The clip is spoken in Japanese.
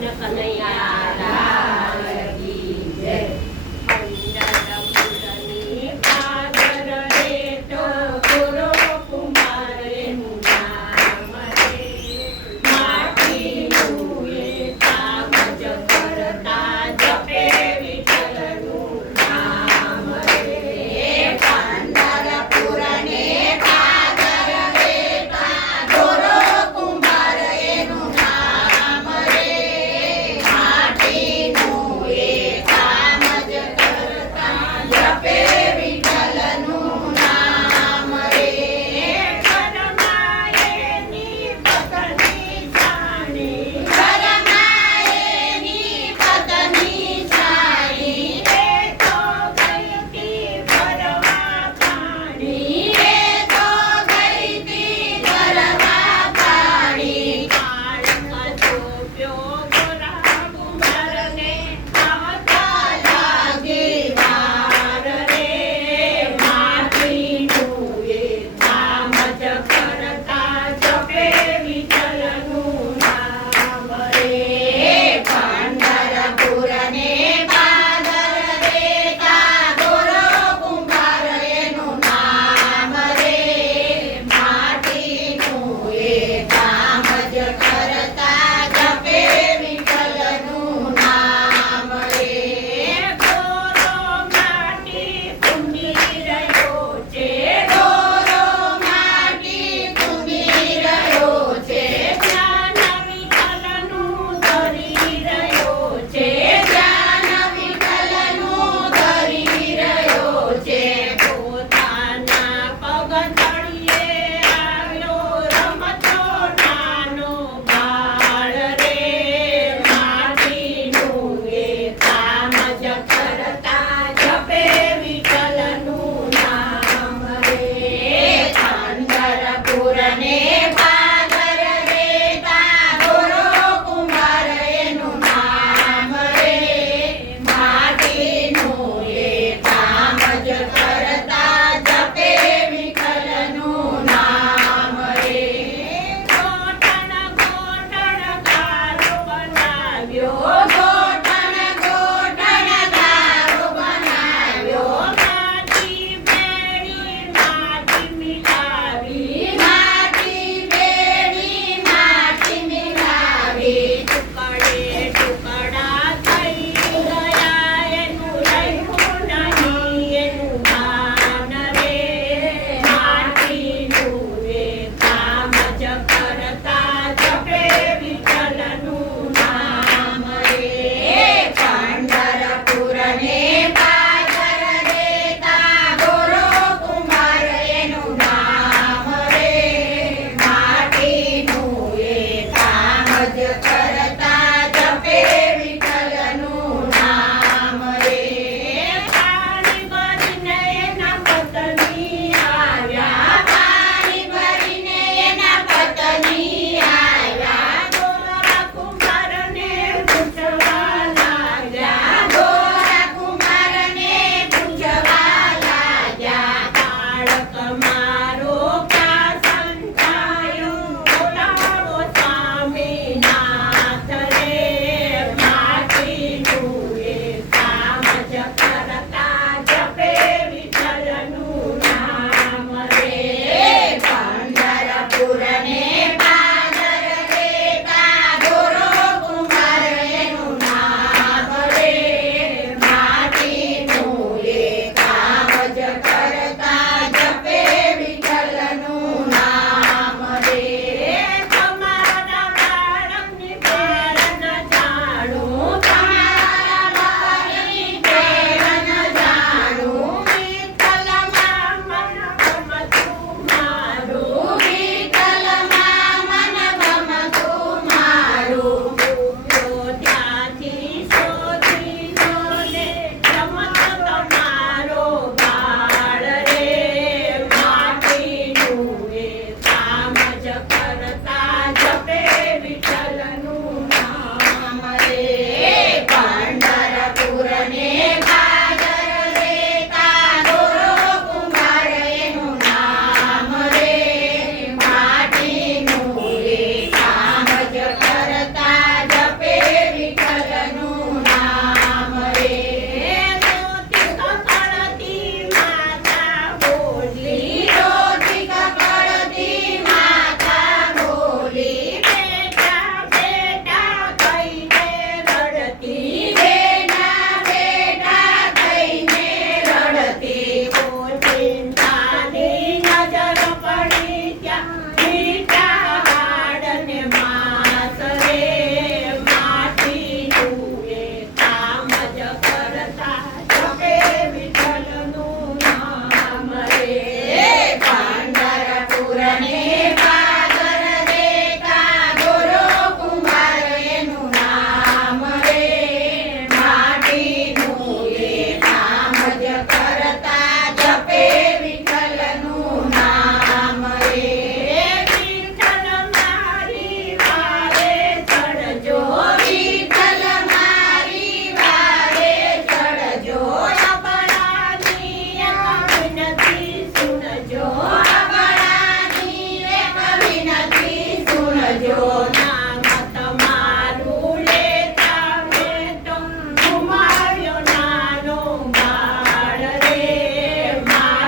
泣かないや。day